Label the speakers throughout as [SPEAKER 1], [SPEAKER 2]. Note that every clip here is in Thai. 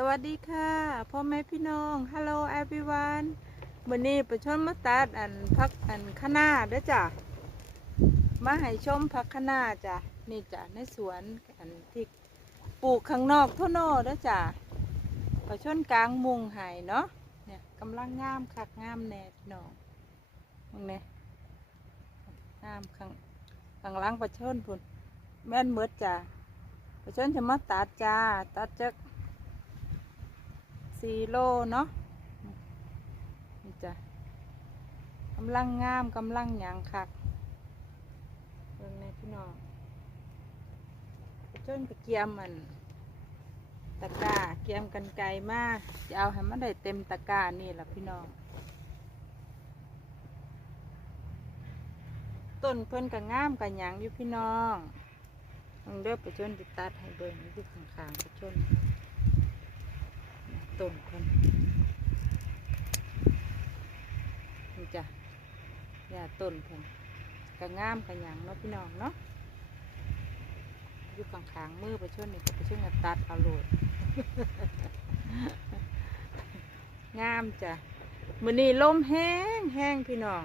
[SPEAKER 1] สวัสดีค่ะพ่อแม่พี่น้อง Hello everyone วันนี้ประชนมาตัดอันพักอันคะน้าด้อจ้ะมาให้ชมพักคะน้าจ้ะนี่จ้ะในสวนอันที่ปลูกข้างนอกทั่วโน่ด้อจ้ะประชนกลางมุงไห้เนาะเนี่ยกำลังงามคักงามแน่พี่น้องมองเนี่ยงามข้างข้างล่างประชนพุ่นแม่นเมืดจ้ะประชนจะมาตัดจ้าตัดจาก สี่โลเนาะนี่จ้ะกำลังงามกำลังหยางคักเบิ่งในพี่น้องจนกระเกียมมันตะกร้าเกียมกันไกลมากจะเอาให้มันได้เต็มตะกร้านี่แหละพี่น้องต้นเพิ่นกับงามกับหยางอยู่พี่น้องลองเด้อไปจนติตัดให้เบิ่งอยู่ข้างๆไปจน ต้นคนนี่จ้ะเนี่ยต้นผมกระงามกระหยังเนาะพี่น้องเนาะอยู่ข้างๆมือไปช่วยนี่ก็ไปช่วยกันตัดเอาโหลดงามจ้ะมือนี้ลมแห้งแห้งพี่น้อง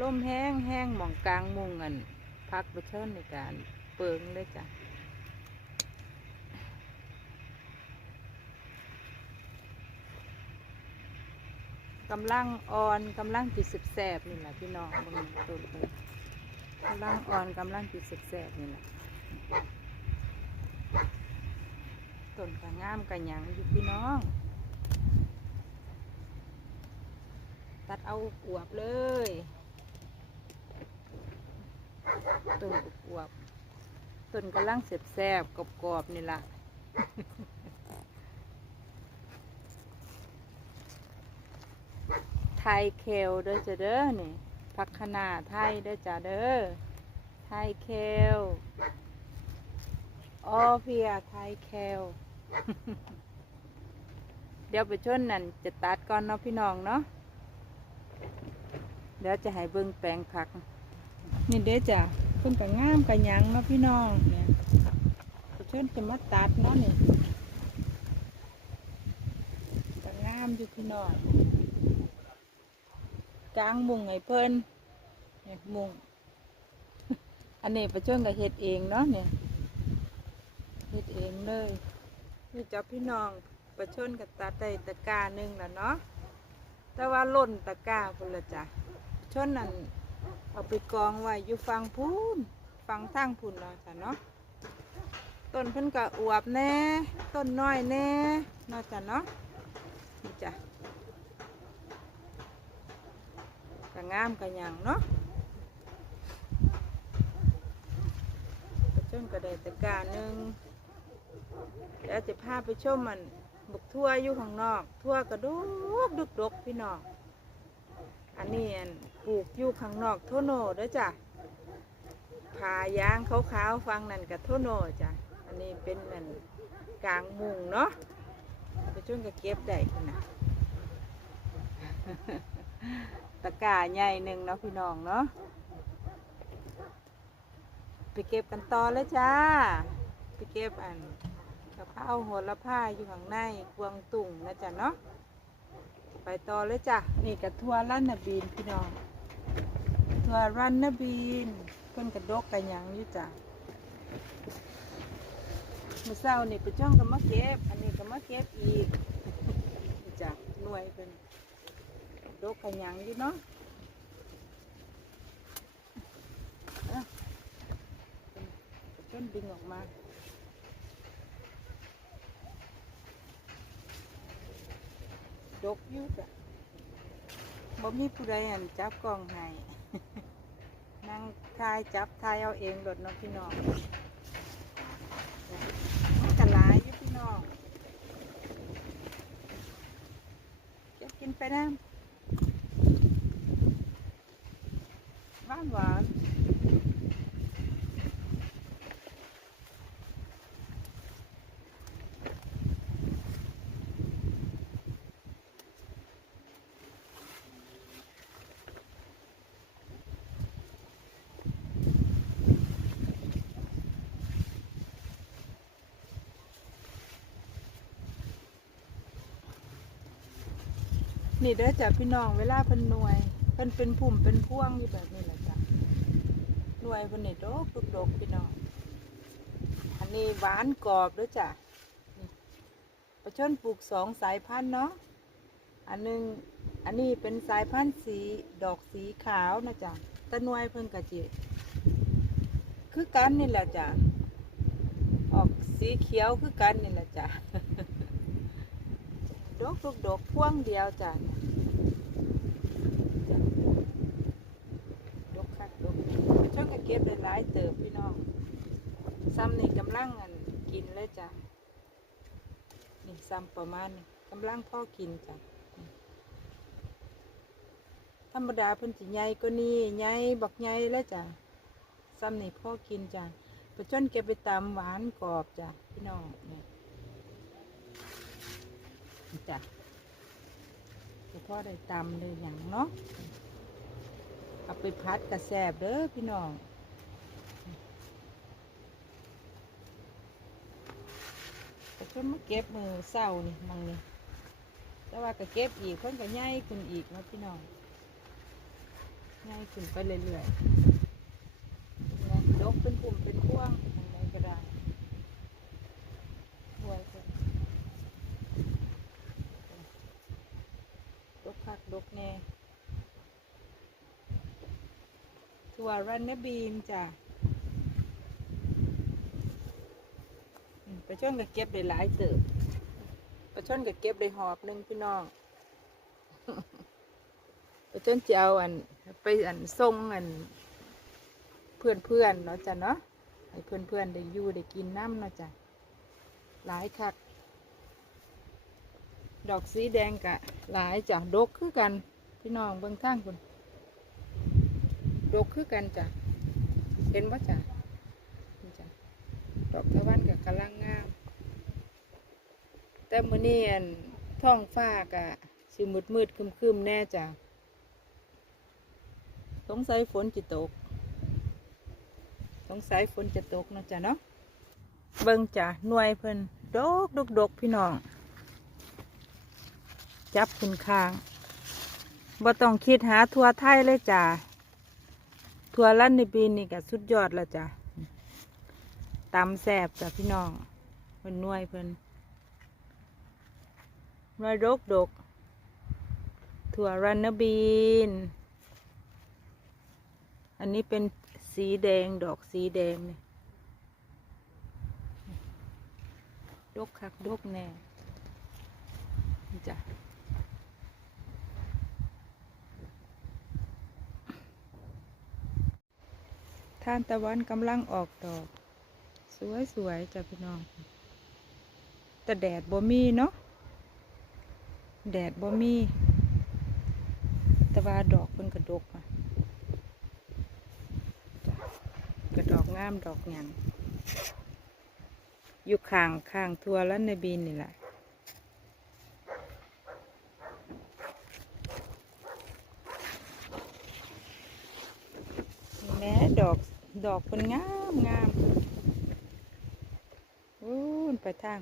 [SPEAKER 1] ลมแห้งแห้งหมองกลางมุงเงินพักไปช่วยในการเปิงเลยจ้ะ กำลังอ่อนกำลังจิตสิบแสบนี่แหละพี่น้องมึงต้นกำลังอ่อนกำลังจิตสิบแสบนี่แหละต้นกระงามกระหยังอยู่พี่น้อง ตัดเอาอวบเลยต้นอวบต้นกำลังเสียบแสบกรอบๆนี่แหละ ไทยเคลเด้อจ้ะเด้อนี่พักขนาไทยเด้อจ้ะเด้อไทยเคลออเพียไทยเคลเดี๋ยวไปชนนั่นจะตัดก่อนเนาะพี่น้องเนาะเดี๋ยวจะให้เบิ่งแปลงผัก นี่เด้อจ้ะเพิ่นก็งามกะหยังเนาะพี่น้องเนี่ยไปชนจะมาตัดเนาะนี่ก็งามอยู่พี่น้อง กลางมุงไงเพิ่นเนี่ยมุงอันนี้ประจ้นกับเฮ็ดเองเนาะเนี่ยเฮ็ดเองเลยนี่จับพี่น้องประชนกับตัดได้ตะกร้าหนึ่งแล้วเนาะแต่ว่าล่นตะกาพุ่นละจ้ะประชนนั่นเอาไปกองไว้อยู่ฟังพูนฟังทางพูนเนาะจ้ะเนาะต้นเพิ่นก็อวบแน่ ต้นน้อยแน่เนาะจ้ะเนาะนี่จ้ะ ก็งามก็หยังเนาะกระจนกระไดตะกร้าหนึ่งเดี๋ยวจะพาไปชมมันบุกทั่วอยู่ข้างนอก ทั่วกระดูกดุกดกพี่น้องอันนี้อันปลูกอยู่ข้างนอกโทโนเด้อจ้ะผายางขาวๆฟังนั่นกับโทโนจ้ะอันนี้เป็นนั่นกลางมุงเนาะไปชนก็เก็บได้พุ่นนะ ตะกร้าใหญ่หนึ่งเนาะพี่น้องเนาะไปเก็บกันต่อเลยจ้า ไปเก็บอันกระเพราโหระพาอยู่ข้างในกวงตุ่งนะจ๊ะเนาะไปต่อเลยจ้ะนี่กระทัวรันนาบีนพี่น้องทัวรันนาบีนเพิ่นกระดกกันยังอยู่จ้ะมื่อเช้านี่ไปช่องก็มาเก็บ อันนี้ก็มาเก็บอีกจ้ะหน่วยเป็น ดกขยันอยู่เนาะต้นดึงออกมาดกยู่จ้ะบ่มีผู้ใดอันจับกล้องให้นั่งทายจับทายเอาเองโดดน้องพี่น้องมันกระลายอยู่พี่น้องเก็บกินไปน้ำานหวานนี่เด้อจ้ะพี่น้องเวลาเป็นหน่วยเป็นเป็นผุ่มเป็นพ่วงอยู่แบบนี้ หน่วยพิ่นนี่ดกดกดกพี่น้องอันนี้หวานกรอบด้อจ้ะปลาช่อนปลูกสองสายพันธุ์เนาะอันหนึงอันนี้เป็นสายพันธุ์สีดอกสีขาวนะจ๊ะตะนวยเพิ่นกะจิคือกันนี่แหละจ้ะออกสีเขียวคือกันนี่แหละจ้ะดกดกดกพ่วงเดียวจ้ะจ้ะดกคักดก ช่างก็เก็บหลายเติบพี่น้อง ซ้ำนี่กำลังอันกินเลยจ้ะ นี่ซ้ำประมาณนี้กำลังพ่อกินจ้ะ ธรรมดาเพิ่นสิใหญ่ก็นี่ใหญ่บักใหญ่แล้วจ้ะ ซ้ำนี่พ่อกินจ้ะปลาช่อนเก็บไปตำหวานกรอบจ้ะพี่น้องนี่จ้ะพ่อได้ตำเลยอย่างเนาะ เอาไปพัดกระแสบเด้อพี่น้องแต่ก็มาเก็บมือเศร้านี่มองนี่แต่ว่าก็เก็บอีกเพิ่นก็ย่ายขึ้นอีกนะพี่น้องย่ายขึ้นไปเรื่อยๆนะดกเป็นกลุ่มเป็นพวงอะไรก็ได้รวยเพิ่นดกคักดกแน่ ถั่วรันเนบีนจ้ะอืมไปชนกับเก็บได้หลายเติบไปชนกับเก็บได้หอบหนึ่งพี่น้องไปชนจะเอาอันไปอันส่งอัน เพื่อนเพื่อนเนาะจ้ะเนาะให้เพื่อนเพื่อนได้อยู่ได้กินน้ำเนาะจ้ะหลายคัก ดอกสีแดงกะหลายจ้ะดกคือกันพี่น้องเบิ่งข้างคุณ ดกคือกันจ้ะ เห็นว่าจ้ะนี่จ้ะ ดอกตะวันกับกำลังงาม แต่มื้อนี้อันท้องฟ้ากะสิมืดมืดๆครึมแน่จ้ะ สงสัยฝนจะตก สงสัยฝนจะตกนะจ้ะเนาะ เบิ่งจ้ะหน่วยเพิ่นดกดกดกพี่น้อง จับขึ้นคางบ่ต้องคิดหาทัวไทยเลยจ้า ทัวลั่นในปีนี่ก็สุดยอดแล้วจ้ะตำแสบจ้ะพี่น้องเพิ่นนวยเพิ่นนวยดกดก ถั่วรันนบีน อันนี้เป็นสีแดงดอกสีแดงเนี่ยดกคักดกแน่จ้ะ ทานตะวันกำลังออกดอก สวยสวยๆจ้ะพี่น้อง แต่แดดบ่มีเนาะ แดดบ่มี แต่ว่าดอกเพิ่นกระดกอะจ้ะกระดอกงามดอกหยังอยู่ข้างข้างทัวแล้วในบินนี่แหละแม่ดอก ดอกคนงามงามอู้นไปทาง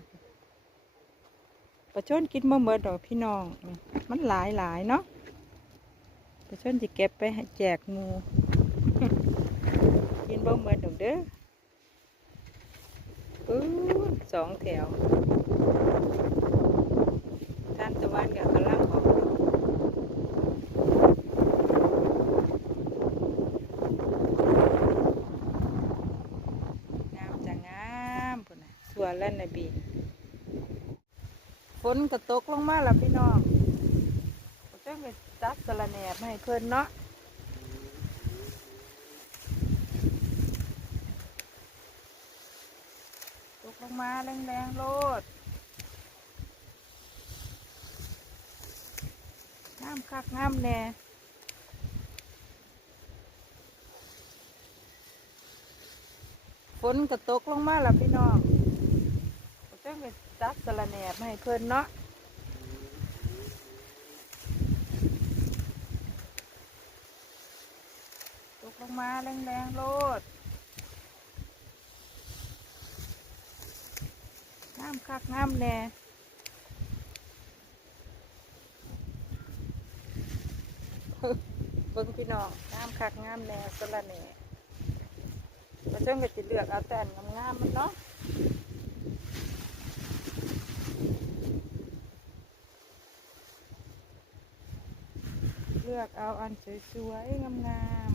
[SPEAKER 1] ปลาชนกินบ่เมื่อดอกพี่น้อง มันหลายหลายเนาะปลาชนจะเก็บไปแจกหมูกินบ่เมื่อดอกเด้ออู้นสองแถวท่านตะวันกับกำลังออกดอก งามจะงามพุ่น น่ะนแล้วนะบี ฝนก็ตกลงมาแล้วพี่น้องก็จะไปตักสะระแหน่ให้เพิ่นเนาะตกลงมาแรงๆโลดงามคักงามแน่ฝนก็ตกลงมาแล้วพี่น้อง ก็จะไปตักสะระแหน่ให้เพิ่นเนาะตกลงมาแรงๆโลดงามคักงามแน่เบิ่งพี่น้องงามคักงามแน่สละแหน่ประชนก็จะเลือกเอาแต่อันงามๆมันเนาะ ลือกเอาอันสวยๆ งาม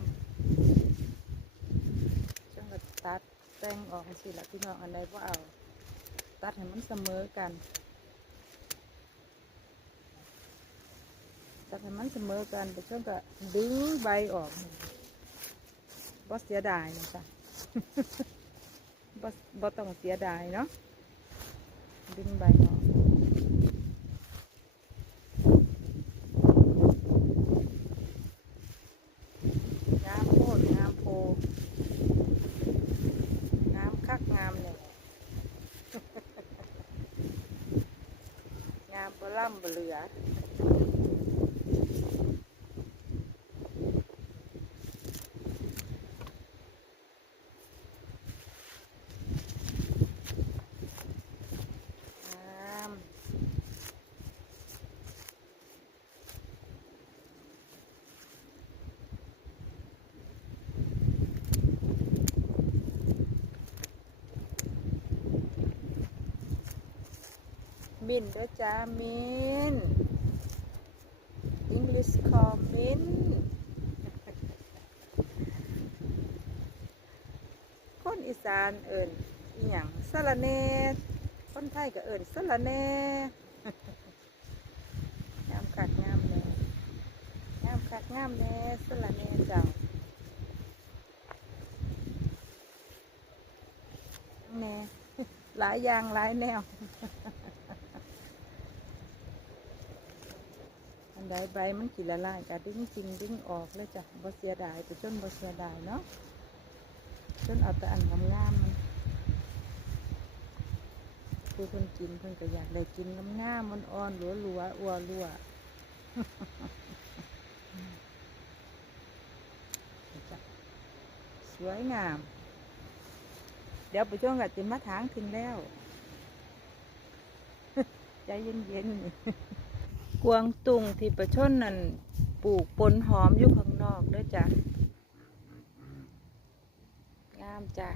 [SPEAKER 1] ๆจังก็ตัดแต่งออกสิละพี่น้องอันใดว่าเอา ตัดให้มันเสมอกัน ตัดให้มันเสมอกันไปช่วงก็ดึงใบออกบ่เสียดายนะจ๊ะบ่บ่ต้องเสียดายเนาะดึงใบออกงามโพดงามโพงามคักงามเนี่ย งามบล่ำบ เหลือ มินด้วยจ้ามิน English call มินคนอีสานเอิญอีหยังสะระเนคนไทยก็เอิญสะระเนงามคักงามแน่งามคักงามแน่สะระเนเจ้าแน่หลายอย่างหลายแนว อัน ใดใบมันกินละลายก็ดึงจริงดึงออกเลยจ้ะบ่เสียดายไปจนบ่เสียดายเนาะจนเอาแต่อันงามๆมันผู้คนกินเพิ่นก็อยากได้กินงามๆมันอ่อนหลัวหลัวอัวรัวจ้ะสวยงาม เดี๋ยวไปช่วงกับติมาถางทิ้งแล้ว ใจเย็นๆ กวางตุงที่ประชนนั่นปลูกปนหอมอยู่ข้างนอกด้วยจ้ะงามจ้ะ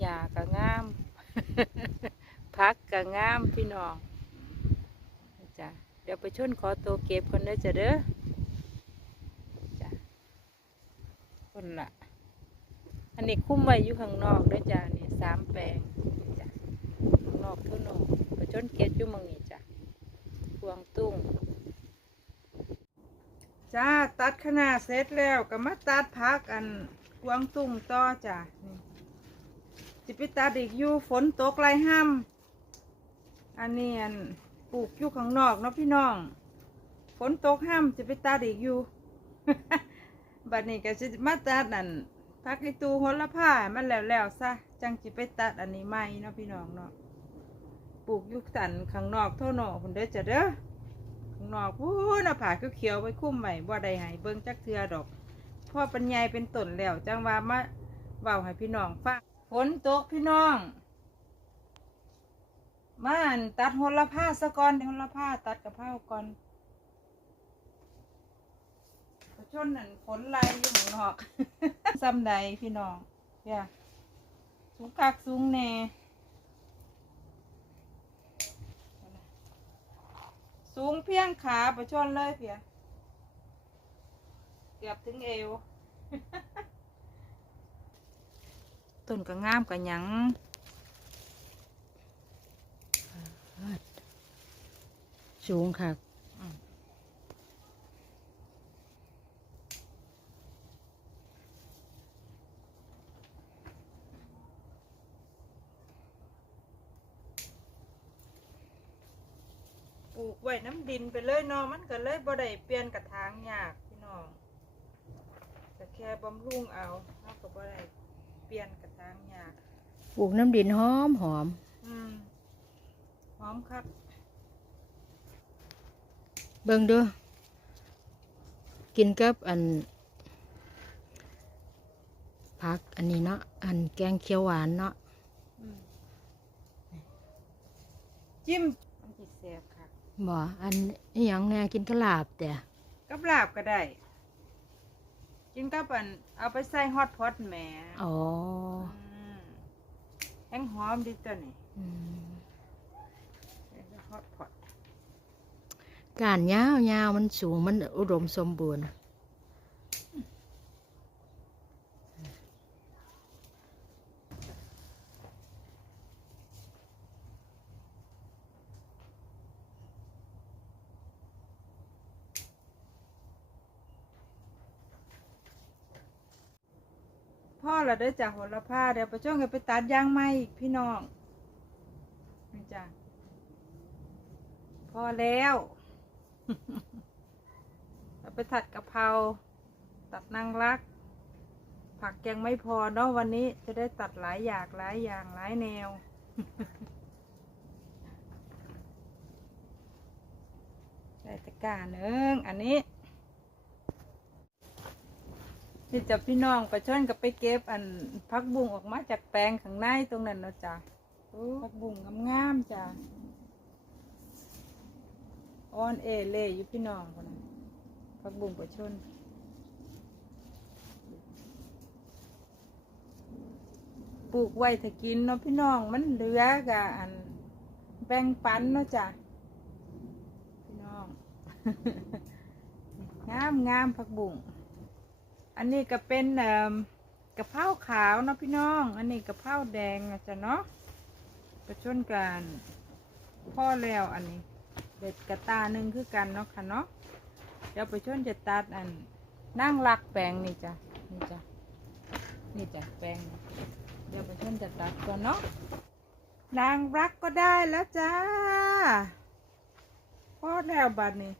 [SPEAKER 1] หญ้าก็งามพักก็งามพี่น้องจ้ะเดี๋ยวไปชนขอตัวเก็บคนเด้อจ้ะเด้อจ้ะคนละอันนี้คุ้มไว้อยู่ข้างนอกด้อจ้ะนี่สามแปลง นี่จ้ะข้นอกเท่นั้นไปชนเก็บอยู่มองนี้จ้ะกวางตุ้งจ้าตัดขนาดเสร็จแล้วก็มาตัดพักอันกวางตุ้งต่อจ้ะนี่จิไปตัดอีกอยู่ฝนตกไรห้ำอันนี้อันปลูกอยู่ข้างนอกเนาะพี่น้อง ฝนตกห้ำจะไปตัดอีกอยู่ บัดนี้ก็จะมาตัดอันพักอีตูหัวละผ้ามันแล้วแล้วซะจังจิไปตัดอันนี้ใหม่เนาะพี่น้องเนาะ ลูกยู่สันข้างนอกเท่าหนอคุณเด้จะเด้อข้างนอกพูนอผ้าเขียวไว้คุ้มใหม่บ่ได้ให้เบิ่งจักเทือดอกพ่อปัญญายเป็นต้นแล้วจังว่ามาเว้าให้พี่น้องฟังฝนตกพี่น้องมานตัดหนละผ้าซะก่อนเดี๋ยวหนละผ้าตัดกะเพราก่อนกระชนนั่นฝนไหลอยู่ข้างนอกซ้ำใดพี่น้องเดี๋ยสูงกักสูงแน่ สูงเพียงขาประชนเลยเพียเกือบถึงเอว ต้นก็งามกับหยัง
[SPEAKER 2] สูงค่ะ
[SPEAKER 1] กไว้น้ำดินไปเลยเนาะมันก็เลยบ่ได้เปลี่ยนกระถางยากพี่น้องแต่แค่บำรุงเอาเราก็บ่ได้เปลี่ยนกระถางยาก
[SPEAKER 2] ปลูกน้ำดินหอมหอม
[SPEAKER 1] อืมหอมครับ
[SPEAKER 2] เบิ่งเด้อกินกับอันผักอันนี้เนาะอันแกงเขียวหวานเนาะ
[SPEAKER 1] อืมจิ้มมันจิแส บค่ะ
[SPEAKER 2] บ่อันอหยังแน่กินกะลาบแต่
[SPEAKER 1] กับลาบก็ได้กินกับอันเอาไปใส่ฮอตพอตแหม
[SPEAKER 2] อ๋อ
[SPEAKER 1] มแห้งหอมดีตัวนี้
[SPEAKER 2] อืม
[SPEAKER 1] ฮอตพอต
[SPEAKER 2] การยาวยาวมันสูงมันอุดมสมบูรณ์
[SPEAKER 1] พ่อเราได้จากโหระพาเดี๋ยวประจ้องกันไปตัดยางไม้อีกพี่น้องนี่จ้ะพอแล้วเราไปถัดกะเพราตัดนางรัก ผักยังไม่พอเนาะวันนี้จะได้ตัดหลายอย่างหลายอย่างหลายแนวได้ตะกร้าหนึ่งอันนี้ ที่จะพี่น้องไปช่อนกับไปเก็บอันพักบุ้งออกมาจากแปลงข้างในตรงนั้นเนาะจ้ะพักบุ้งงามๆจ้ะออนเอเล่อยู่พี่น้องคนนั้นพักบุ้งไปชนปลูกไว้ถ้ากินเนาะพี่น้องมันเหลือกะอันแบ่งปันเนาะจ้ะพี่น้อง งามงามผักบุ้ง อันนี้ก็เป็นกระเพราขาวเนาะพี่น้อง อันนี้กระเพราแดงนะจ๊ะเนาะกระชนกันพ่อแล้วอันนี้ เด็ดกระตาหนึ่งคือกันเนาะค่ะเนาะเดี๋ยวไปชนจะตัดอันนั่งรักแปลงนี่จ้ะนี่จ้ะนี่จ้ะแปลงเดี๋ยวไปชนจะตัดก่อนเนาะนางรักก็ได้แล้วจ้าพ่อแล้วบัดนี้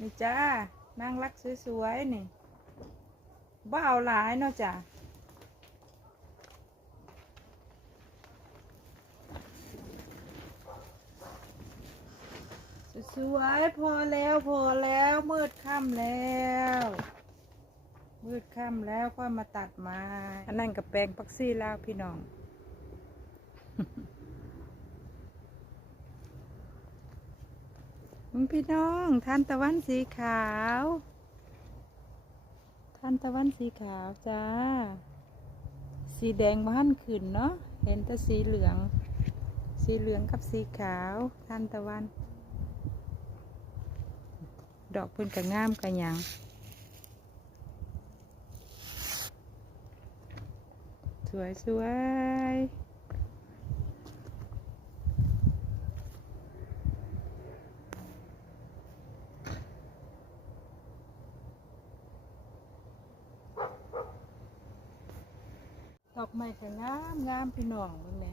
[SPEAKER 1] นี่จ้า นางรักสวยๆนี่บ่เอาหลายเนาะจ้ะสวยๆพอแล้วพอแล้วมืดค่ำแล้ว มืดค่ำแล้วก็มาตัดไม้อันนั้นกับแปลงปักซี่แล้วพี่น้อง พี่น้องทานตะวันสีขาวทานตะวันสีขาวจ้า สีแดงบ้านขึ้นเนาะเห็นแต่สีเหลือง สีเหลืองกับสีขาวทานตะวัน ดอกเพิ่นกระงามกระหยังสวยสวยๆ ดอกไม้ก็งามงามพี่น้องเบิ่งแหน่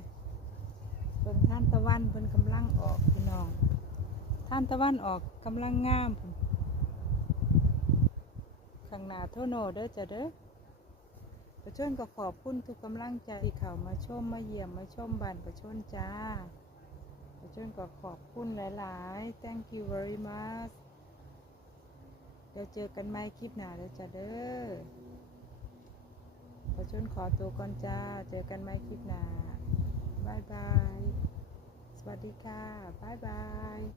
[SPEAKER 1] เบิ่งท่านตะวันเพิ่นกำลังออกพี่น้องท่านตะวันออกกำลังงามข้างหน้าโทโนเด้อจ้ะเด้อประชนก็ขอบคุณทุกกำลังใจที่เข้ามาชมมาเยี่ยมมาชมบ้านประชนจ้าประชนก็ขอบคุณหลายๆ thank you very much เดี๋ยวเจอกันใหม่คลิปหน้าเด้อจ้ะเด้อ ขอชุนขอตัวก่อนจ้า เจอกันใหม่คลิปหน้าบายบาย สวัสดีค่ะบายบาย